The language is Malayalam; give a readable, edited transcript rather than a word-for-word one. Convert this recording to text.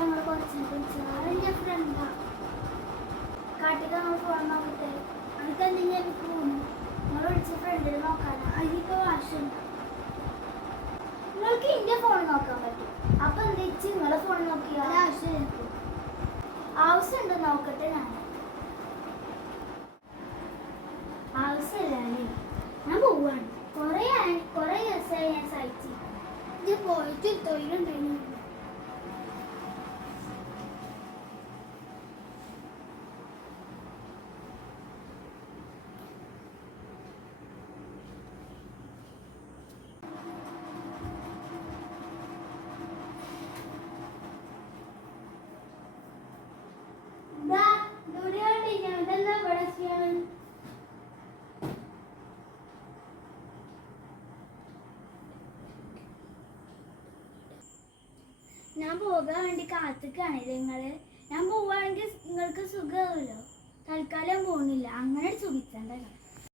ഞങ്ങൾ കുറച്ച് വിളിച്ചു ഫ്രണ്ടാ കാട്ടിൽ നമ്മൾ ഫോൺ നോക്കട്ടെ അതൊക്കെ എന്തെങ്കിലും എനിക്ക് പോകുന്നു നിങ്ങൾ വിളിച്ച ഫ്രണ്ടിൽ നോക്കാനാ അതിനിപ്പോ വാശുണ്ട് നിങ്ങൾക്ക് എന്റെ ഫോൺ നോക്കാൻ പറ്റും അപ്പൊ എന്താ വെച്ച് നിങ്ങളെ ഫോൺ നോക്കിയാൽ ആവശ്യമുണ്ടോ നോക്കട്ടെ ആവശ്യമില്ലേ ഞാൻ പോവാണ് കൊറേ ദിവസമായി ഞാൻ സഹിച്ചു ഇത് പോയിട്ട് തൊഴിലുണ്ടായിരുന്നു ഞാൻ പോകാൻ വേണ്ടി കാത്തിക്കാണില്ലേ നിങ്ങള് ഞാൻ പോവാണെങ്കിൽ നിങ്ങൾക്ക് സുഖമാവുമല്ലോ തൽക്കാലം പോകുന്നില്ല അങ്ങനെ സുഖിച്ചണ്ട